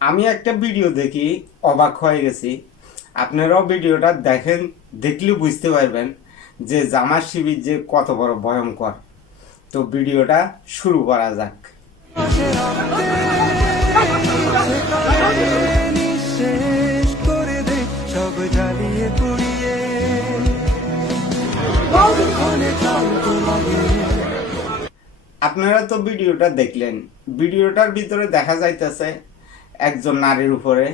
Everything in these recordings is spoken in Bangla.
আমি একটা ভিডিও দেখি, অবাক হয়ে গেছি। আপনারাও ভিডিওটা দেখেন দেখলে বুঝতে পারবেন যে জামার শিবির যে কত বড় ভয়ঙ্কর। তো ভিডিওটা শুরু করা যাক। আপনারা তো ভিডিওটা দেখলেন। ভিডিওটার ভিতরে দেখা যাইতেছে একজন নারীর উপরে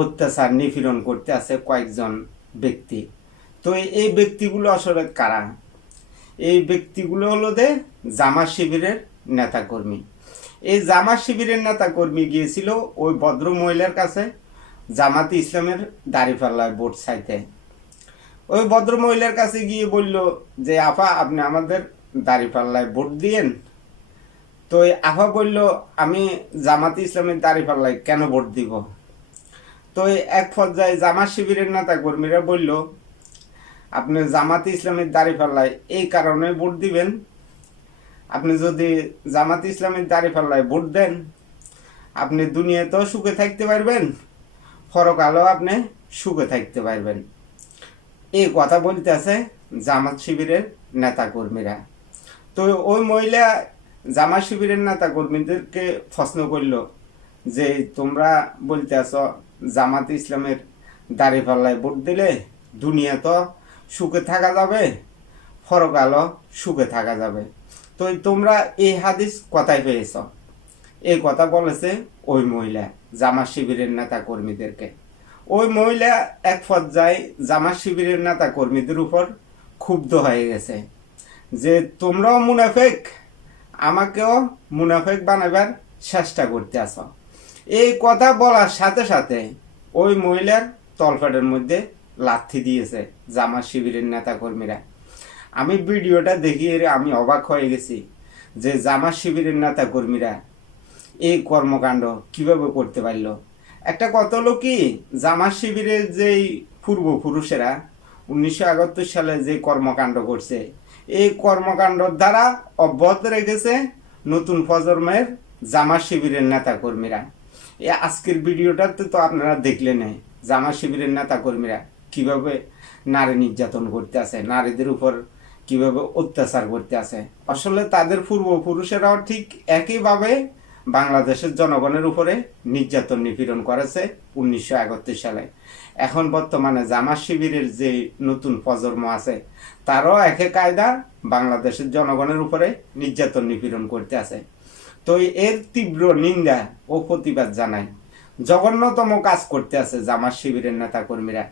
অত্যাচার, নিপীড়ন করতে আছে কয়েকজন ব্যক্তি। তো এই ব্যক্তিগুলো আসলে কারা? এই ব্যক্তিগুলো হলো যে জামা শিবিরের নেতাকর্মী। এই জামা শিবিরের নেতাকর্মী গিয়েছিল ওই ভদ্র মহিলার কাছে জামাতে ইসলামের দাড়িপাল্লায় ভোট চাইতে। ওই ভদ্র মহিলার কাছে গিয়ে বলল যে, আফা, আপনি আমাদের দাড়িপাল্লায় ভোট দিয়েন? তো আফা বলল, আমি জামাতি ইসলামের দাড়িপাল্লায় কেন ভোট দিব? তো এক পর্যায়ে জামাত শিবিরের নেতা কর্মীরা বলল, আপনি জামাতে ইসলামের দাড়িপাল্লায় এই কারণে ভোট দিবেন। আপনি যদি জামাতে ইসলামের দাড়িপাল্লায় ভোট দেন, আপনি দুনিয়াতেও সুখে থাকতে পারবেন ফরকালেও আপনি সুখে থাকতে পারবেন। এই কথা বলতে আছে জামাত শিবিরের নেতা কর্মীরা তো ওই মহিলা জামাত শিবিরের নেতা কর্মীদেরকে প্রশ্ন করল যে, তোমরা বলতে আছো জামাত ইসলামের দাড়ি পাল্লায় ভোট দিলে দুনিয়া তো সুখে থাকা যাবে ফরকালও সুখে থাকা যাবে। তো তোমরা এই হাদিস কথায় পেয়েছ। এই কথা বলেছে ওই মহিলা জামা শিবিরের নেতা কর্মীদেরকে। ওই মহিলা এক পর্যায়ে জামা শিবিরের নেতা কর্মীদের উপর ক্ষুব্ধ হয়ে গেছে যে, তোমরাও মুনাফেক আমাকেও মুনাফেক বানাবার চেষ্টা করতে আসো এই কথা বলার সাথে সাথে ওই মহিলার তলফাটের মধ্যে লাথি দিয়েছে জামা শিবিরের নেতা কর্মীরা আমি ভিডিওটা দেখিয়ে আমি অবাক হয়ে গেছি যে জামা শিবিরের নেতা কর্মীরা এই কর্মকাণ্ড কীভাবে করতে পারল। একটা কথা হলো কি জামা শিবিরের যেই পূর্বপুরুষেরা উনিশশো একাত্তর সালে যে কর্মকাণ্ড করছে এই কর্মকাণ্ডর দ্বারা অব্যাহত রেখেছে নতুন প্রজন্মের জামা শিবিরের নেতা কর্মীরা এই আজকের ভিডিওটাতে তো আপনারা দেখলেন জামা শিবিরের নেতা কর্মীরা কীভাবে নারী নির্যাতন করতে আছে, নারীদের উপর কীভাবে অত্যাচার করতে আছে। আসলে তাদের পূর্বপুরুষেরাও ঠিক একইভাবে বাংলাদেশের জনগণের উপরে নির্যাতন নিপীড়ন করেছে উনিশশো একাত্তর সালে। এখন বর্তমানে জামা শিবিরের যে নতুন প্রজন্ম আছে, তারও একে কায়দা বাংলাদেশের জনগণের উপরে নির্যাতন নিপীড়ন করতে আছে। তো এর তীব্র নিন্দা ও প্রতিবাদ জানায়। জঘন্যতম কাজ করতে আছে জামা শিবিরের নেতা কর্মীরা